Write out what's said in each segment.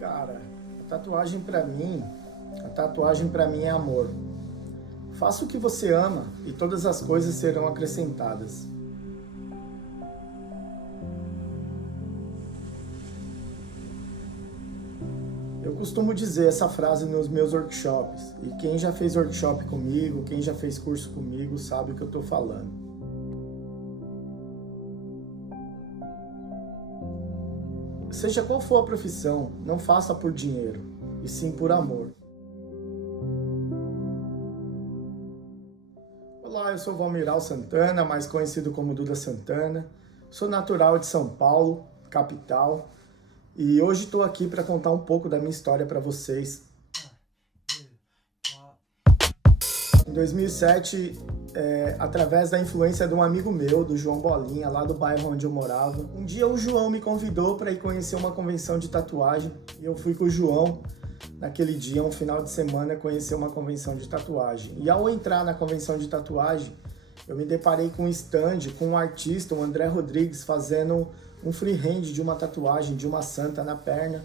Cara, a tatuagem pra mim é amor. Faça o que você ama e todas as coisas serão acrescentadas. Eu costumo dizer essa frase nos meus workshops, e quem já fez workshop comigo, quem já fez curso comigo, sabe o que eu estou falando. Seja qual for a profissão, não faça por dinheiro, e sim por amor. Olá, eu sou Valmiral Santana, mais conhecido como Duda Santana. Sou natural de São Paulo, capital, e hoje estou aqui para contar um pouco da minha história para vocês. Em 2007, através da influência de um amigo meu, do João Bolinha, lá do bairro onde eu morava, um dia o João me convidou para ir conhecer uma convenção de tatuagem e eu fui com o João naquele dia, um final de semana, conhecer uma convenção de tatuagem. E ao entrar na convenção de tatuagem, eu me deparei com um stand, com um artista, o André Rodrigues, fazendo um freehand de uma tatuagem, de uma santa na perna.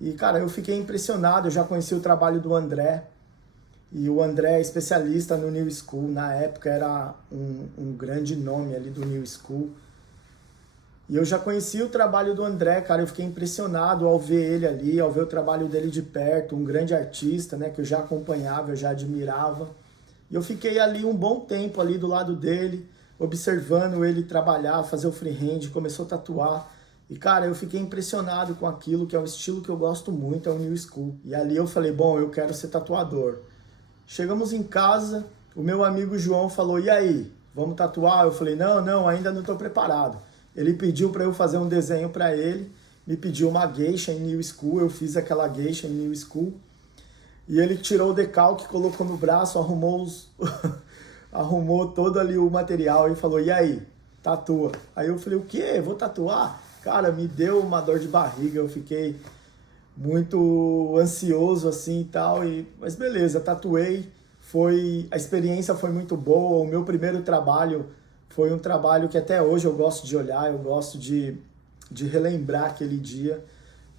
E, cara, eu fiquei impressionado, eu já conheci o trabalho do André, e o André é especialista no New School, na época era um grande nome ali do New School. E eu já conhecia o trabalho do André, cara, eu fiquei impressionado ao ver ele ali, ao ver o trabalho dele de perto, um grande artista, né, que eu já acompanhava, eu já admirava. E eu fiquei ali um bom tempo ali do lado dele, observando ele trabalhar, fazer o freehand, começou a tatuar. E, cara, eu fiquei impressionado com aquilo, que é um estilo que eu gosto muito, é o New School. E ali eu falei, bom, eu quero ser tatuador. Chegamos em casa, o meu amigo João falou, e aí, vamos tatuar? Eu falei, não, ainda não estou preparado. Ele pediu para eu fazer um desenho para ele, me pediu uma geisha em New School, eu fiz aquela geisha em New School. E ele tirou o decalque, colocou no braço, arrumou todo ali o material e falou, e aí, tatua? Aí eu falei, o quê? Vou tatuar? Cara, me deu uma dor de barriga, eu fiquei muito ansioso assim e tal, mas beleza, tatuei, a experiência foi muito boa, o meu primeiro trabalho foi um trabalho que até hoje eu gosto de olhar, eu gosto de relembrar aquele dia,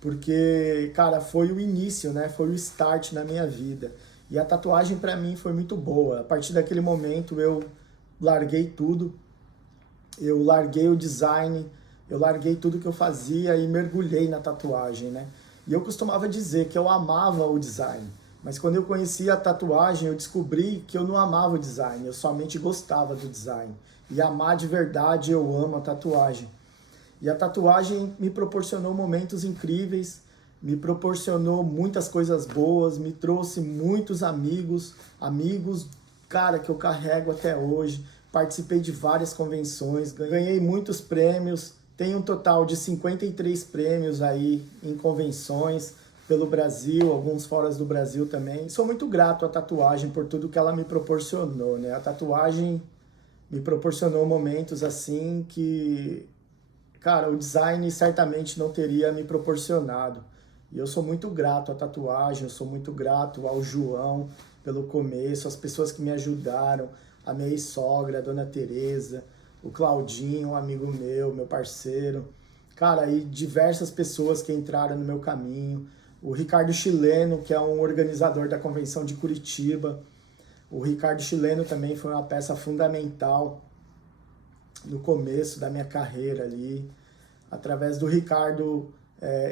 porque, cara, foi o início, né? Foi o start na minha vida. E a tatuagem para mim foi muito boa. A partir daquele momento eu larguei tudo, eu larguei o design, eu larguei tudo que eu fazia e mergulhei na tatuagem, né? E eu costumava dizer que eu amava o design, mas quando eu conheci a tatuagem eu descobri que eu não amava o design, eu somente gostava do design. E amar de verdade, eu amo a tatuagem. E a tatuagem me proporcionou momentos incríveis, me proporcionou muitas coisas boas, me trouxe muitos amigos, cara, que eu carrego até hoje. Participei de várias convenções, ganhei muitos prêmios, tenho um total de 53 prêmios aí em convenções pelo Brasil, alguns fora do Brasil também. Sou muito grato à tatuagem por tudo que ela me proporcionou, né? A tatuagem me proporcionou momentos assim que, cara, o design certamente não teria me proporcionado. E eu sou muito grato à tatuagem, eu sou muito grato ao João pelo começo, as pessoas que me ajudaram, a minha ex-sogra, a Dona Tereza, o Claudinho, um amigo meu parceiro. Cara, e diversas pessoas que entraram no meu caminho. O Ricardo Chileno, que é um organizador da Convenção de Curitiba. O Ricardo Chileno também foi uma peça fundamental no começo da minha carreira ali. Através do Ricardo,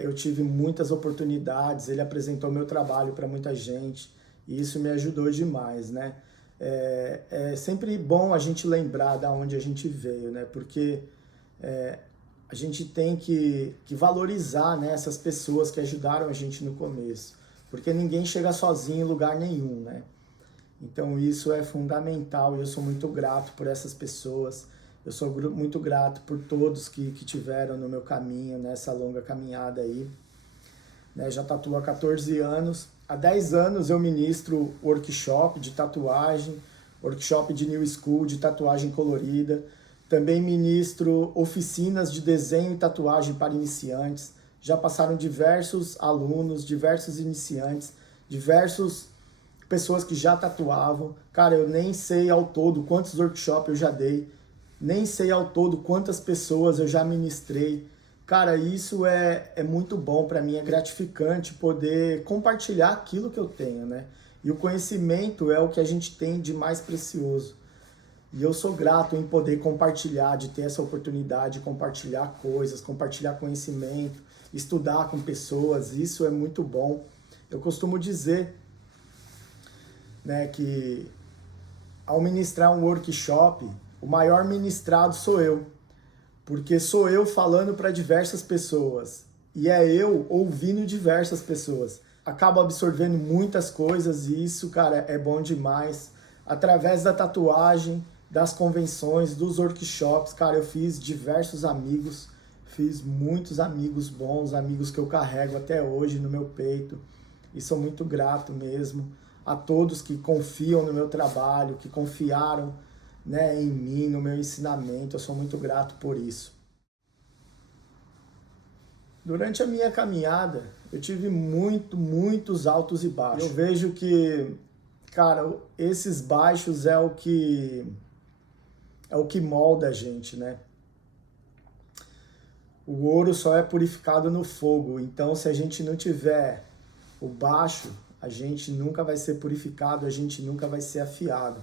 eu tive muitas oportunidades, ele apresentou meu trabalho para muita gente e isso me ajudou demais, né? É sempre bom a gente lembrar de onde a gente veio, né? Porque a gente tem que valorizar, né, essas pessoas que ajudaram a gente no começo, porque ninguém chega sozinho em lugar nenhum, né? Então isso é fundamental e eu sou muito grato por essas pessoas. Eu sou muito grato por todos que tiveram no meu caminho, nessa longa caminhada aí. Né, já tatuo há 14 anos. Há 10 anos eu ministro workshop de tatuagem, workshop de New School, de tatuagem colorida. Também ministro oficinas de desenho e tatuagem para iniciantes. Já passaram diversos alunos, diversos iniciantes, diversas pessoas que já tatuavam. Cara, eu nem sei ao todo quantos workshops eu já dei. Nem sei ao todo quantas pessoas eu já ministrei. cara, isso é muito bom para mim, é gratificante poder compartilhar aquilo que eu tenho, né? E o conhecimento é o que a gente tem de mais precioso. E eu sou grato em poder compartilhar, de ter essa oportunidade de compartilhar coisas, compartilhar conhecimento, estudar com pessoas, isso é muito bom. Eu costumo dizer, né, que ao ministrar um workshop, o maior ministrado sou eu, porque sou eu falando para diversas pessoas e é eu ouvindo diversas pessoas. Acabo absorvendo muitas coisas e isso, cara, é bom demais. Através da tatuagem, das convenções, dos workshops, cara, eu fiz diversos amigos, fiz muitos amigos bons, amigos que eu carrego até hoje no meu peito e sou muito grato mesmo a todos que confiam no meu trabalho, que confiaram, né, em mim, no meu ensinamento. Eu sou muito grato por isso. Durante a minha caminhada, eu tive muitos altos e baixos. Eu vejo que, cara, esses baixos é o que molda a gente, né? O ouro só é purificado no fogo, então se a gente não tiver o baixo, a gente nunca vai ser purificado, a gente nunca vai ser afiado.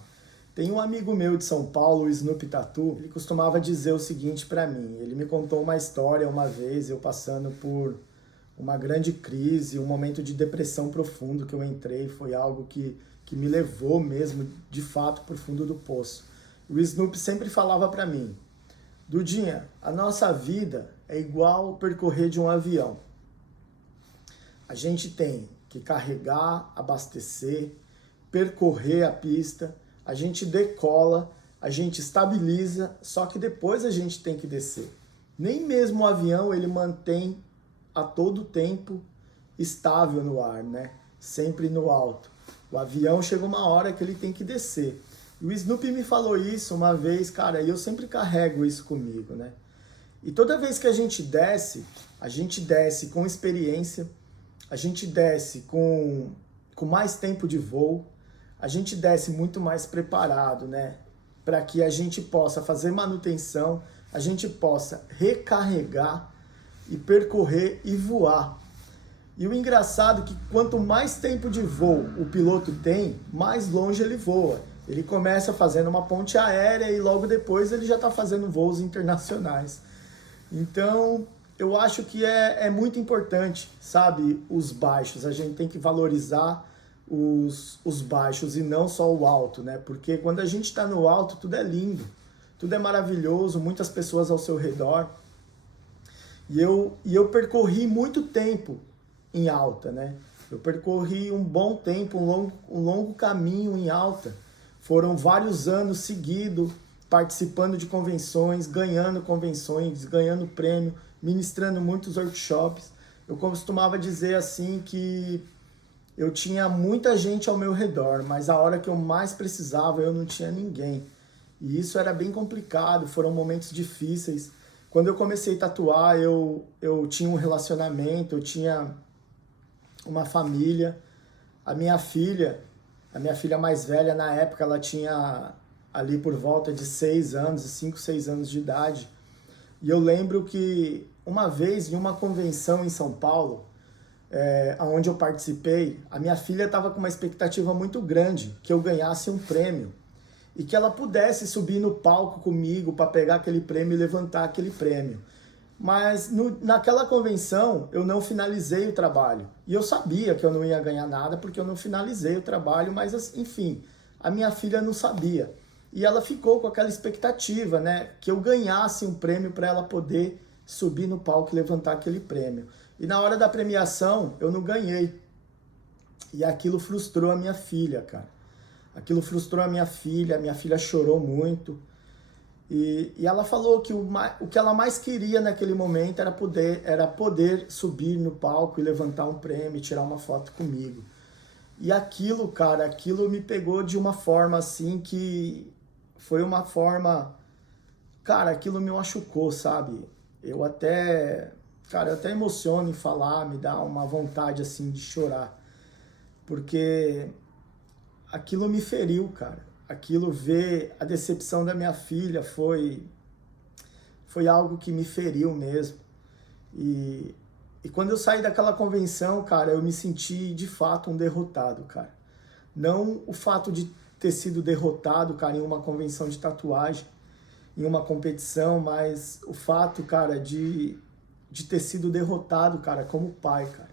Tem um amigo meu de São Paulo, o Snoop Tatu, ele costumava dizer o seguinte para mim, ele me contou uma história uma vez, eu passando por uma grande crise, um momento de depressão profundo que eu entrei, foi algo que me levou mesmo, de fato, para o fundo do poço. O Snoop sempre falava para mim, Dudinha, a nossa vida é igual percorrer de um avião. A gente tem que carregar, abastecer, percorrer a pista, a gente decola, a gente estabiliza, só que depois a gente tem que descer. Nem mesmo o avião ele mantém a todo tempo estável no ar, né? Sempre no alto. O avião chega uma hora que ele tem que descer. E o Snoopy me falou isso uma vez, cara, e eu sempre carrego isso comigo, né? E toda vez que a gente desce com experiência, a gente desce com mais tempo de voo, a gente desce muito mais preparado, né? Para que a gente possa fazer manutenção, a gente possa recarregar e percorrer e voar. E o engraçado é que quanto mais tempo de voo o piloto tem, mais longe ele voa. Ele começa fazendo uma ponte aérea e logo depois ele já está fazendo voos internacionais. Então, eu acho que é muito importante, sabe, os baixos. A gente tem que valorizar os baixos e não só o alto, né? Porque quando a gente está no alto, tudo é lindo, tudo é maravilhoso, muitas pessoas ao seu redor. E eu percorri muito tempo em alta, né? Eu percorri um bom tempo, um longo caminho em alta. Foram vários anos seguidos participando de convenções, ganhando prêmio, ministrando muitos workshops. Eu costumava dizer assim que eu tinha muita gente ao meu redor, mas a hora que eu mais precisava eu não tinha ninguém. E isso era bem complicado, foram momentos difíceis. Quando eu comecei a tatuar, eu tinha um relacionamento, eu tinha uma família. A minha filha mais velha, na época, ela tinha ali por volta de 6 anos, 5, 6 anos de idade. E eu lembro que uma vez, em uma convenção em São Paulo, onde eu participei, a minha filha estava com uma expectativa muito grande que eu ganhasse um prêmio e que ela pudesse subir no palco comigo para pegar aquele prêmio e levantar aquele prêmio. Mas naquela convenção eu não finalizei o trabalho. E eu sabia que eu não ia ganhar nada porque eu não finalizei o trabalho, mas enfim, a minha filha não sabia. E ela ficou com aquela expectativa, né, que eu ganhasse um prêmio para ela poder subir no palco e levantar aquele prêmio. E na hora da premiação eu não ganhei. E aquilo frustrou a minha filha, cara. Aquilo frustrou a minha filha chorou muito. E ela falou que o que ela mais queria naquele momento era poder subir no palco e levantar um prêmio, tirar uma foto comigo. E aquilo, cara, aquilo me pegou de uma forma assim que foi uma forma... Cara, aquilo me machucou, sabe? Eu até emociono em falar, me dá uma vontade assim de chorar. Porque aquilo me feriu, cara. Aquilo, ver a decepção da minha filha foi algo que me feriu mesmo. E, e quando eu saí daquela convenção, cara, eu me senti de fato um derrotado, cara. Não o fato de ter sido derrotado, cara, em uma convenção de tatuagem, em uma competição, mas o fato, cara, de ter sido derrotado, cara, como pai, cara.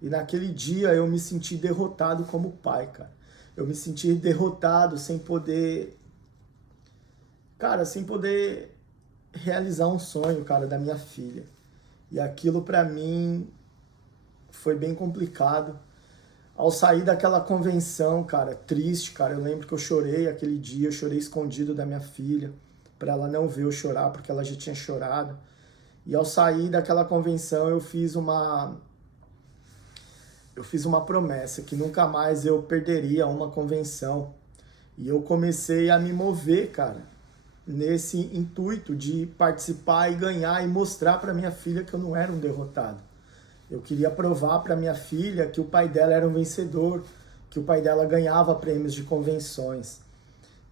E naquele dia eu me senti derrotado como pai, cara. Eu me senti derrotado sem poder, cara, sem poder realizar um sonho, cara, da minha filha. E aquilo pra mim foi bem complicado. Ao sair daquela convenção, cara, triste, cara, eu lembro que eu chorei aquele dia, eu chorei escondido da minha filha, pra ela não ver eu chorar, porque ela já tinha chorado. E ao sair daquela convenção, eu fiz uma promessa que nunca mais eu perderia uma convenção. E eu comecei a me mover, cara, nesse intuito de participar e ganhar e mostrar para minha filha que eu não era um derrotado. Eu queria provar para minha filha que o pai dela era um vencedor, que o pai dela ganhava prêmios de convenções.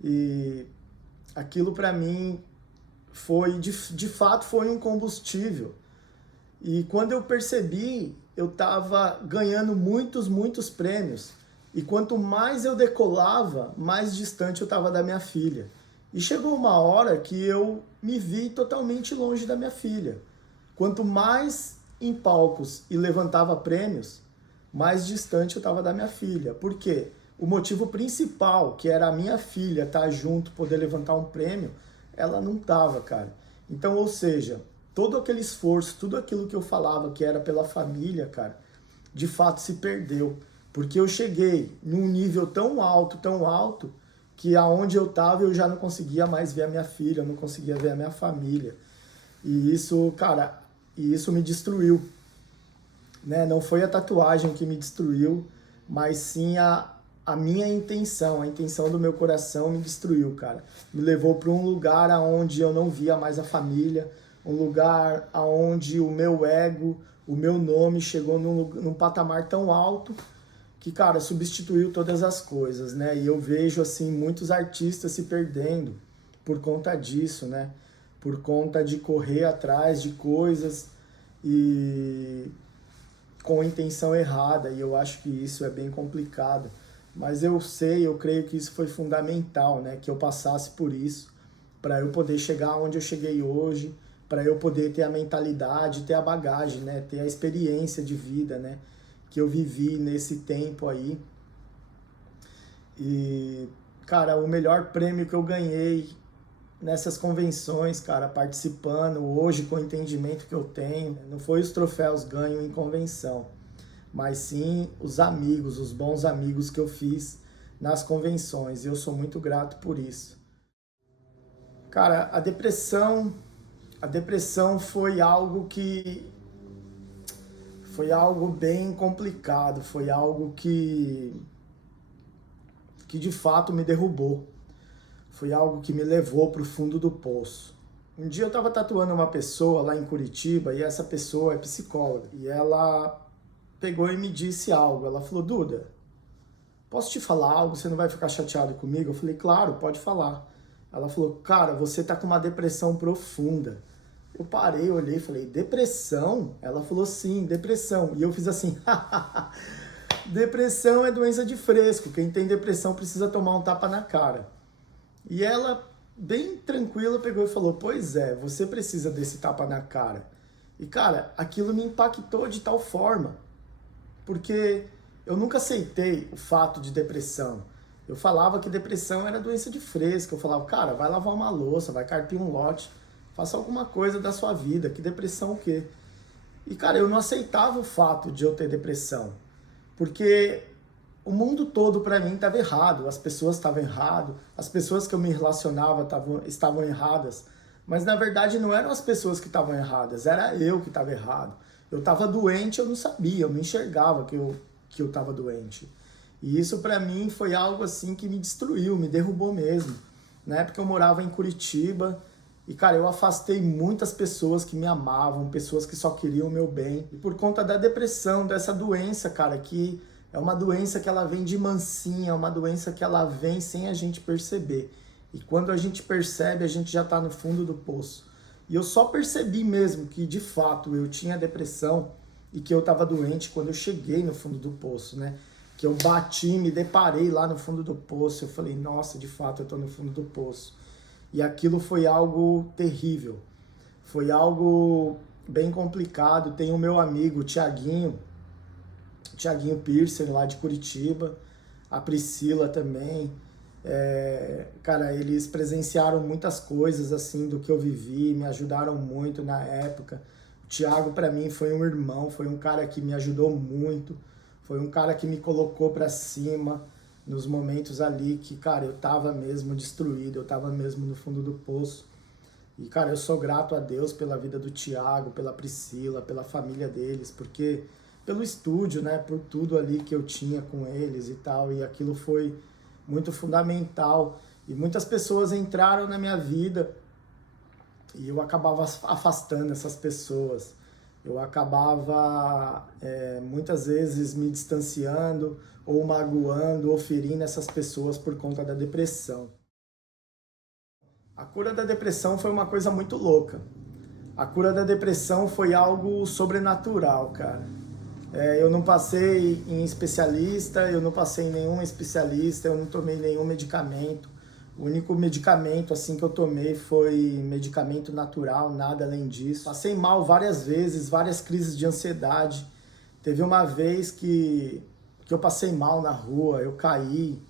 E aquilo para mim foi, de fato, foi um combustível. E quando eu percebi, eu estava ganhando muitos prêmios. E quanto mais eu decolava, mais distante eu estava da minha filha. E chegou uma hora que eu me vi totalmente longe da minha filha. Quanto mais em palcos e levantava prêmios, mais distante eu estava da minha filha. Por quê? O motivo principal, que era a minha filha estar junto, poder levantar um prêmio, ela não estava, cara. Então, ou seja, todo aquele esforço, tudo aquilo que eu falava que era pela família, cara, de fato se perdeu. Porque eu cheguei num nível tão alto, que aonde eu estava eu já não conseguia mais ver a minha filha, eu não conseguia ver a minha família. E isso, cara, isso me destruiu. Né? Não foi a tatuagem que me destruiu, mas sim a minha intenção, a intenção do meu coração me destruiu, cara. Me levou para um lugar aonde eu não via mais a família, um lugar aonde o meu ego, o meu nome chegou num patamar tão alto que, cara, substituiu todas as coisas, né? E eu vejo, assim, muitos artistas se perdendo por conta disso, né? Por conta de correr atrás de coisas e com intenção errada, e eu acho que isso é bem complicado. Mas eu creio que isso foi fundamental, né? Que eu passasse por isso, para eu poder chegar onde eu cheguei hoje, para eu poder ter a mentalidade, ter a bagagem, né? Ter a experiência de vida, né? Que eu vivi nesse tempo aí. E, cara, o melhor prêmio que eu ganhei nessas convenções, cara, participando, hoje com o entendimento que eu tenho, não foi os troféus ganhos em convenção, mas sim os amigos, os bons amigos que eu fiz nas convenções, e eu sou muito grato por isso. Cara, a depressão foi algo bem complicado, foi algo que de fato me derrubou. Foi algo que me levou para o fundo do poço. Um dia eu estava tatuando uma pessoa lá em Curitiba e essa pessoa é psicóloga. E ela pegou e me disse algo. Ela falou, Duda, posso te falar algo? Você não vai ficar chateado comigo? Eu falei, claro, pode falar. Ela falou, cara, você tá com uma depressão profunda. Eu parei, olhei e falei, depressão? Ela falou, sim, depressão. E eu fiz assim, depressão é doença de fresco. Quem tem depressão precisa tomar um tapa na cara. E ela, bem tranquila, pegou e falou, pois é, você precisa desse tapa na cara. E, cara, aquilo me impactou de tal forma, porque eu nunca aceitei o fato de depressão. Eu falava que depressão era doença de fresco. Eu falava, cara, vai lavar uma louça, vai carpir um lote, faça alguma coisa da sua vida, que depressão o quê? E, cara, eu não aceitava o fato de eu ter depressão, porque o mundo todo para mim estava errado, as pessoas estavam erradas, as pessoas que eu me relacionava estavam erradas, mas na verdade não eram as pessoas que estavam erradas, era eu que estava errado. Eu estava doente, eu não sabia, eu não enxergava que eu estava doente. E isso para mim foi algo assim que me destruiu, me derrubou mesmo. Na época eu morava em Curitiba e, cara, eu afastei muitas pessoas que me amavam, pessoas que só queriam o meu bem. E por conta da depressão, dessa doença, cara, que é uma doença que ela vem de mansinha, é uma doença que ela vem sem a gente perceber. E quando a gente percebe, a gente já está no fundo do poço. E eu só percebi mesmo que, de fato, eu tinha depressão e que eu estava doente quando eu cheguei no fundo do poço, né? Que eu bati, me deparei lá no fundo do poço, eu falei, nossa, de fato eu estou no fundo do poço. E aquilo foi algo terrível, foi algo bem complicado. Tem o meu amigo, Tiaguinho Piercer, lá de Curitiba, a Priscila também. Cara, eles presenciaram muitas coisas assim do que eu vivi, me ajudaram muito na época. O Thiago para mim foi um irmão, foi um cara que me ajudou muito, foi um cara que me colocou para cima nos momentos ali que, cara, eu tava mesmo destruído, eu tava mesmo no fundo do poço. E, cara, eu sou grato a Deus pela vida do Thiago, pela Priscila, pela família deles, porque pelo estúdio, né, por tudo ali que eu tinha com eles e tal, e aquilo foi muito fundamental. E muitas pessoas entraram na minha vida e eu acabava afastando essas pessoas. Eu acabava muitas vezes me distanciando ou magoando ou ferindo essas pessoas por conta da depressão. A cura da depressão foi uma coisa muito louca. A cura da depressão foi algo sobrenatural, cara. Eu não passei em especialista, eu não passei em nenhum especialista, eu não tomei nenhum medicamento. O único medicamento assim que eu tomei foi medicamento natural, nada além disso. Passei mal várias vezes, várias crises de ansiedade. Teve uma vez que eu passei mal na rua, eu caí,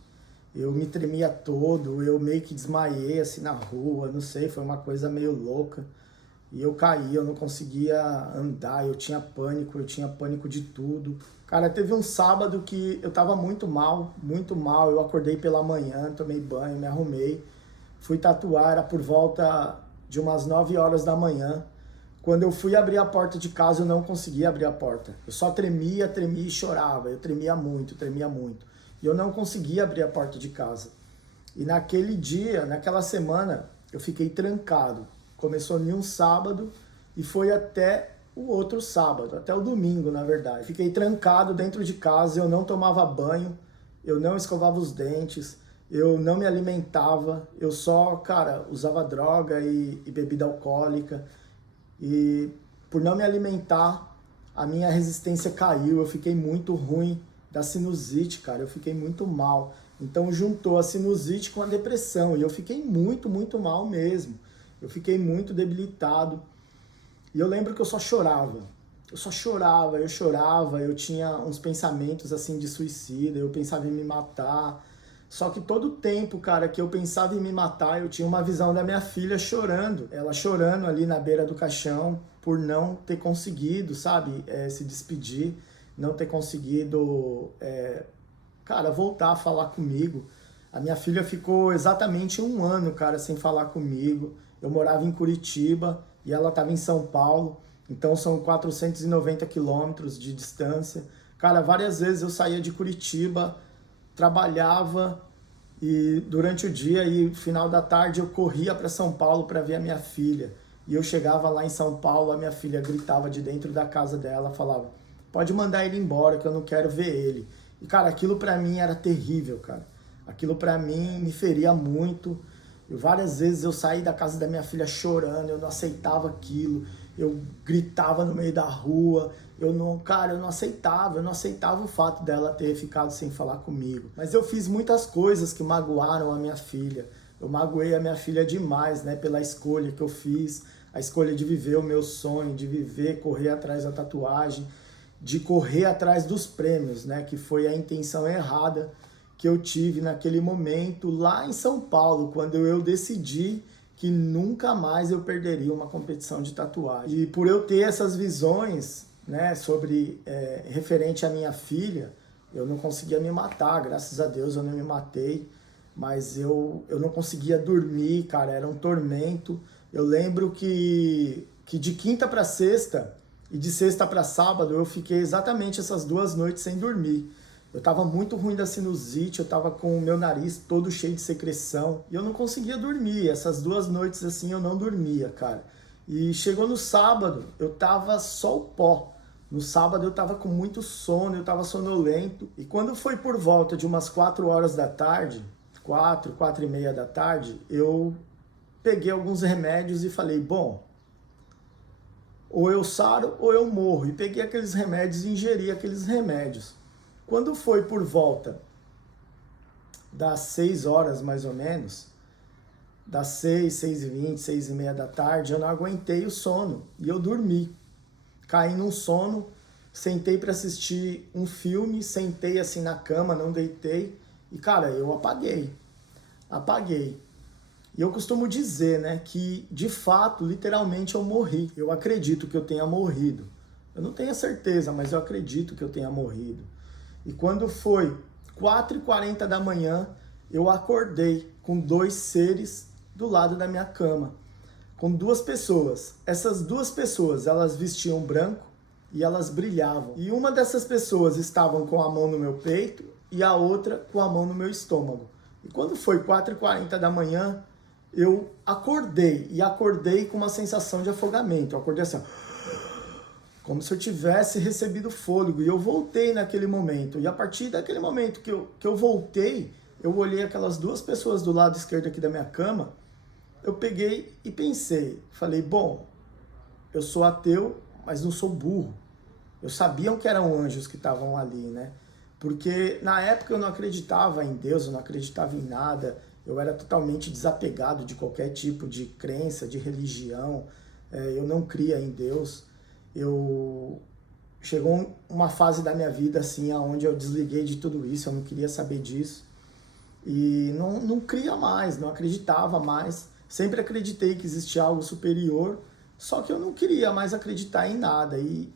eu me tremia todo, eu meio que desmaiei assim na rua, não sei, foi uma coisa meio louca. E eu caí, eu não conseguia andar, eu tinha pânico de tudo. Cara, teve um sábado que eu tava muito mal, eu acordei pela manhã, tomei banho, me arrumei, fui tatuar, era por volta de umas 9 horas da manhã. Quando eu fui abrir a porta de casa, eu não conseguia abrir a porta. Eu só tremia e chorava, eu tremia muito. E eu não conseguia abrir a porta de casa. E naquele dia, naquela semana, eu fiquei trancado. Começou em um sábado e foi até o outro sábado, até o domingo, na verdade. Fiquei trancado dentro de casa, eu não tomava banho, eu não escovava os dentes, eu não me alimentava, eu só, cara, usava droga e bebida alcoólica. E por não me alimentar, a minha resistência caiu, eu fiquei muito ruim da sinusite, cara, eu fiquei muito mal. Então juntou a sinusite com a depressão e eu fiquei muito mal mesmo. Eu fiquei muito debilitado. E eu lembro que eu chorava, eu tinha uns pensamentos assim de suicida, eu pensava em me matar. Só que todo tempo, cara, que eu pensava em me matar, eu tinha uma visão da minha filha chorando. Ela chorando ali na beira do caixão por não ter conseguido, sabe, se despedir, não ter conseguido, cara, voltar a falar comigo. A minha filha ficou exatamente 1 ano, cara, sem falar comigo. Eu morava em Curitiba e ela estava em São Paulo, então são 490 quilômetros de distância. Cara, várias vezes eu saía de Curitiba, trabalhava e durante o dia e final da tarde eu corria para São Paulo para ver a minha filha. E eu chegava lá em São Paulo, a minha filha gritava de dentro da casa dela, falava, pode mandar ele embora que eu não quero ver ele. E cara, aquilo para mim era terrível, cara. Aquilo para mim me feria muito. Várias vezes eu saí da casa da minha filha chorando, eu não aceitava aquilo, eu gritava no meio da rua, eu não aceitava o fato dela ter ficado sem falar comigo. Mas eu fiz muitas coisas que magoaram a minha filha, eu magoei a minha filha demais, né, pela escolha que eu fiz, a escolha de viver o meu sonho, de viver, correr atrás da tatuagem, de correr atrás dos prêmios, né, que foi a intenção errada que eu tive naquele momento lá em São Paulo, quando eu decidi que nunca mais eu perderia uma competição de tatuagem. E por eu ter essas visões, né, sobre referente à minha filha, eu não conseguia me matar, graças a Deus eu não me matei, mas eu não conseguia dormir, cara, era um tormento. Eu lembro que de quinta para sexta e de sexta para sábado eu fiquei exatamente essas 2 noites sem dormir. Eu tava muito ruim da sinusite, eu tava com o meu nariz todo cheio de secreção e eu não conseguia dormir. Essas 2 noites assim eu não dormia, cara. E chegou no sábado, eu tava só o pó. No sábado eu tava com muito sono, eu tava sonolento. E quando foi por volta de umas 4 horas da tarde, 4 e meia da tarde, eu peguei alguns remédios e falei, bom, ou eu saro ou eu morro. E peguei aqueles remédios e ingeri aqueles remédios. Quando foi por volta das 6 horas mais ou menos, das 6, 6h20, 6h30 da tarde, eu não aguentei o sono e eu dormi. Caí num sono, sentei para assistir um filme, sentei assim na cama, não deitei e, cara, eu apaguei. E eu costumo dizer, né, que de fato, literalmente eu morri. Eu acredito que eu tenha morrido. Eu não tenho certeza, mas eu acredito que eu tenha morrido. E quando foi 4h40 da manhã, eu acordei com 2 seres do lado da minha cama, com 2 pessoas. Essas 2 pessoas, elas vestiam branco e elas brilhavam. E uma dessas pessoas estavam com a mão no meu peito e a outra com a mão no meu estômago. E quando foi 4h40 da manhã, eu acordei, e acordei com uma sensação de afogamento. Eu acordei assim, ó, como se eu tivesse recebido fôlego, e eu voltei naquele momento. E a partir daquele momento que eu voltei, eu olhei aquelas 2 pessoas do lado esquerdo aqui da minha cama, eu peguei e pensei, falei, bom, eu sou ateu, mas não sou burro. Eu sabia que eram anjos que estavam ali, né? Porque na época eu não acreditava em Deus, eu não acreditava em nada, eu era totalmente desapegado de qualquer tipo de crença, de religião, eu não cria em Deus. Chegou uma fase da minha vida assim, onde eu desliguei de tudo isso, eu não queria saber disso. E não cria mais, não acreditava mais. Sempre acreditei que existia algo superior, só que eu não queria mais acreditar em nada. E,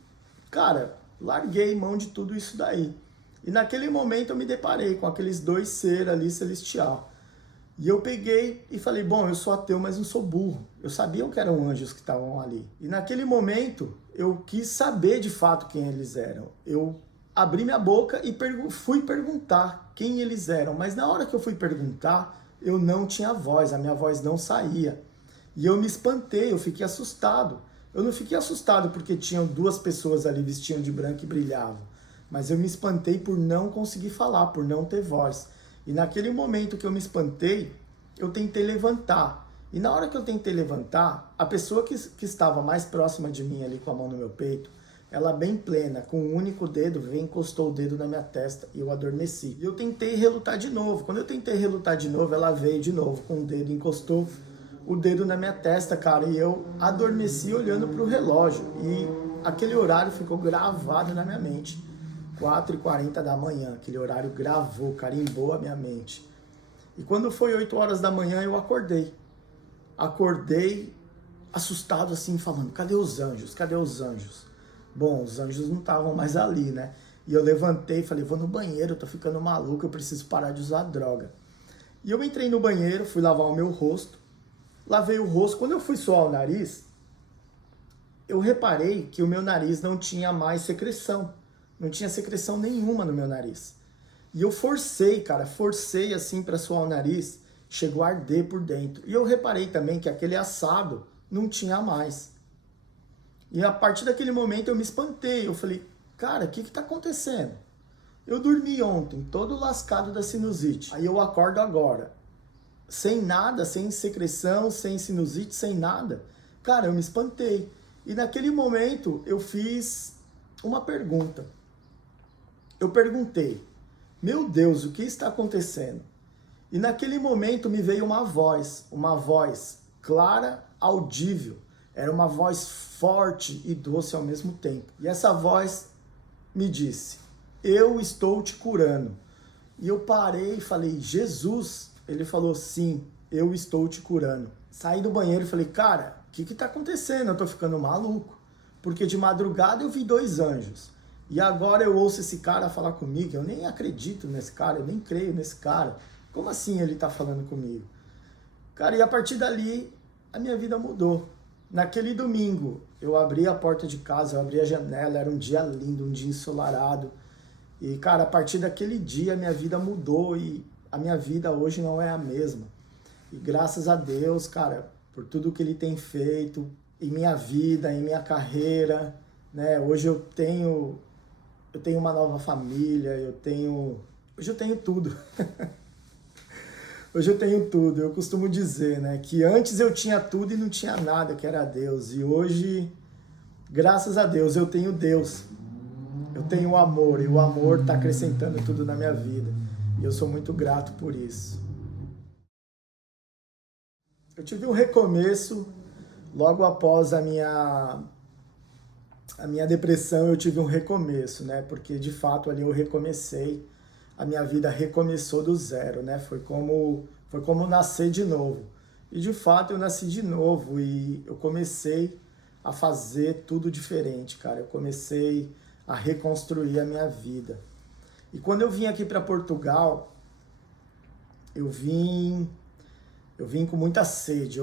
cara, larguei mão de tudo isso daí. E naquele momento eu me deparei com aqueles 2 seres ali celestial. E eu peguei e falei, bom, eu sou ateu, mas não sou burro. Eu sabia que eram anjos que estavam ali. E naquele momento eu quis saber de fato quem eles eram. Eu abri minha boca e fui perguntar quem eles eram. Mas na hora que eu fui perguntar, eu não tinha voz, a minha voz não saía. E eu me espantei, eu fiquei assustado. Eu não fiquei assustado porque tinham 2 pessoas ali vestiam de branco e brilhavam. Mas eu me espantei por não conseguir falar, por não ter voz. E naquele momento que eu me espantei, eu tentei levantar. E na hora que eu tentei levantar, a pessoa que estava mais próxima de mim ali com a mão no meu peito, ela bem plena, com um único dedo, encostou o dedo na minha testa e eu adormeci. E eu tentei relutar de novo. Quando eu tentei relutar de novo, ela veio de novo com o dedo, encostou o dedo na minha testa, cara. E eu adormeci olhando para o relógio. E aquele horário ficou gravado na minha mente. 4h40 da manhã, aquele horário gravou, carimbou a minha mente. E quando foi 8 horas da manhã, eu acordei. Acordei assustado assim, falando, cadê os anjos? Cadê os anjos? Bom, os anjos não estavam mais ali, né? E eu levantei e falei, vou no banheiro, eu tô ficando maluco, eu preciso parar de usar droga. E eu entrei no banheiro, fui lavar o meu rosto, lavei o rosto. Quando eu fui suar o nariz, eu reparei que o meu nariz não tinha mais secreção. Não tinha secreção nenhuma no meu nariz. E eu forcei, cara, forcei assim para suar o nariz, chegou a arder por dentro. E eu reparei também que aquele assado não tinha mais. E a partir daquele momento eu me espantei, eu falei, cara, o que tá acontecendo? Eu dormi ontem, todo lascado da sinusite. Aí eu acordo agora, sem nada, sem secreção, sem sinusite, sem nada. Cara, eu me espantei. E naquele momento eu fiz uma pergunta. Eu perguntei, meu Deus, o que está acontecendo? E naquele momento me veio uma voz clara, audível. Era uma voz forte e doce ao mesmo tempo. E essa voz me disse, eu estou te curando. E eu parei e falei, Jesus? Ele falou, sim, eu estou te curando. Saí do banheiro e falei, cara, o que está acontecendo? Eu tô ficando maluco. Porque de madrugada eu vi 2 anjos. E agora eu ouço esse cara falar comigo, eu nem acredito nesse cara, eu nem creio nesse cara. Como assim ele tá falando comigo? Cara, e a partir dali, a minha vida mudou. Naquele domingo, eu abri a porta de casa, eu abri a janela, era um dia lindo, um dia ensolarado. E, cara, a partir daquele dia, a minha vida mudou e a minha vida hoje não é a mesma. E graças a Deus, cara, por tudo que ele tem feito em minha vida, em minha carreira, né? Hoje eu tenho uma nova família, hoje eu tenho tudo. Hoje eu tenho tudo. Eu costumo dizer, né, que antes eu tinha tudo e não tinha nada, que era Deus. E hoje, graças a Deus, eu tenho Deus. Eu tenho o amor, e o amor está acrescentando tudo na minha vida. E eu sou muito grato por isso. Eu tive um recomeço logo após a minha depressão, eu tive um recomeço, né? Porque de fato ali eu recomecei, a minha vida recomeçou do zero, né? Foi como nascer de novo. E de fato eu nasci de novo e eu comecei a fazer tudo diferente, cara. Eu comecei a reconstruir a minha vida. E quando eu vim aqui para Portugal, eu vim com muita sede,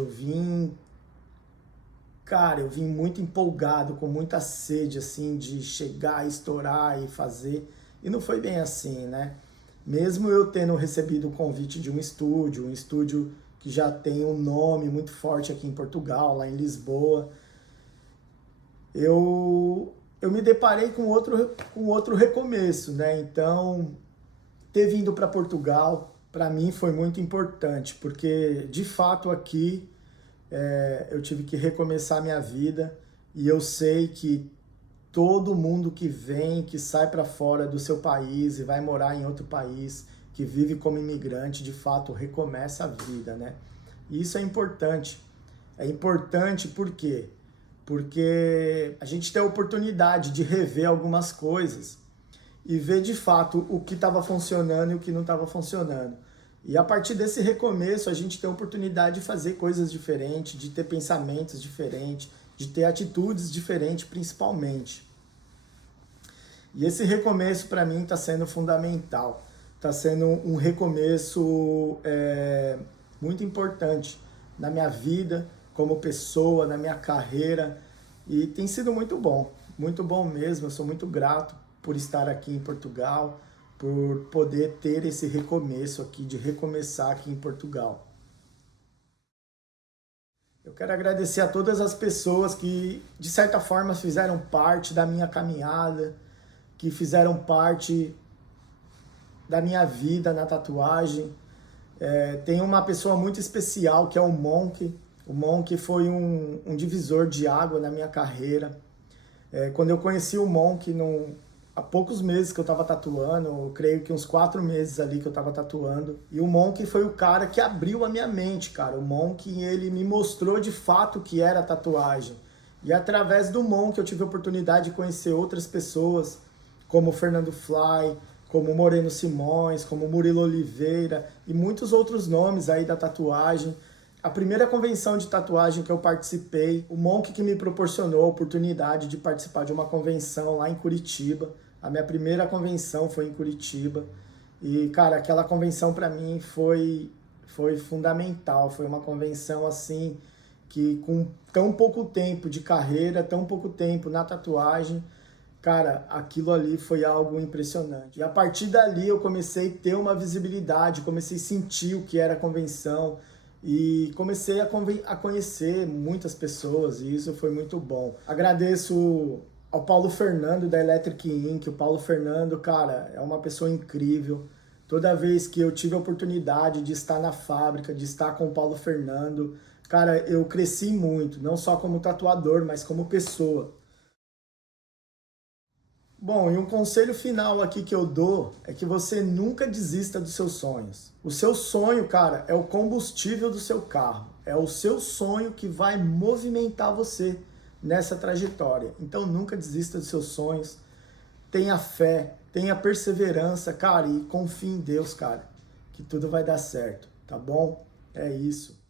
cara, eu vim muito empolgado, com muita sede, assim, de chegar, estourar e fazer. E não foi bem assim, né? Mesmo eu tendo recebido o convite de um estúdio que já tem um nome muito forte aqui em Portugal, lá em Lisboa, eu me deparei com outro recomeço, né? Então, ter vindo para Portugal, para mim foi muito importante, porque de fato aqui eu tive que recomeçar a minha vida e eu sei que todo mundo que vem, que sai para fora do seu país e vai morar em outro país, que vive como imigrante, de fato recomeça a vida, né? E isso é importante. É importante por quê? Porque a gente tem a oportunidade de rever algumas coisas e ver de fato o que estava funcionando e o que não estava funcionando. E a partir desse recomeço, a gente tem a oportunidade de fazer coisas diferentes, de ter pensamentos diferentes, de ter atitudes diferentes, principalmente. E esse recomeço, para mim, está sendo fundamental. Está sendo um recomeço muito importante na minha vida, como pessoa, na minha carreira. E tem sido muito bom mesmo. Eu sou muito grato por estar aqui em Portugal, por poder ter esse recomeço aqui, de recomeçar aqui em Portugal. Eu quero agradecer a todas as pessoas que, de certa forma, fizeram parte da minha caminhada, que fizeram parte da minha vida na tatuagem. Tem uma pessoa muito especial, que é o Monk. O Monk foi um divisor de água na minha carreira. Quando eu conheci o Monk, há poucos meses que eu estava tatuando, eu creio que uns 4 meses ali que eu estava tatuando. E o Monk foi o cara que abriu a minha mente, cara. O Monk, ele me mostrou de fato o que era a tatuagem. E através do Monk eu tive a oportunidade de conhecer outras pessoas, como o Fernando Fly, como o Moreno Simões, como o Murilo Oliveira e muitos outros nomes aí da tatuagem. A primeira convenção de tatuagem que eu participei, o Monk que me proporcionou a oportunidade de participar de uma convenção lá em Curitiba. A minha primeira convenção foi em Curitiba. E, cara, aquela convenção para mim foi fundamental. Foi uma convenção, assim, que com tão pouco tempo de carreira, tão pouco tempo na tatuagem, cara, aquilo ali foi algo impressionante. E a partir dali eu comecei a ter uma visibilidade, comecei a sentir o que era a convenção, e comecei a conhecer muitas pessoas, e isso foi muito bom. Agradeço ao Paulo Fernando da Electric Inc. O Paulo Fernando, cara, é uma pessoa incrível. Toda vez que eu tive a oportunidade de estar na fábrica, de estar com o Paulo Fernando, cara, eu cresci muito, não só como tatuador, mas como pessoa. Bom, e um conselho final aqui que eu dou é que você nunca desista dos seus sonhos. O seu sonho, cara, é o combustível do seu carro. É o seu sonho que vai movimentar você nessa trajetória. Então nunca desista dos seus sonhos. Tenha fé, tenha perseverança, cara, e confie em Deus, cara, que tudo vai dar certo, tá bom? É isso.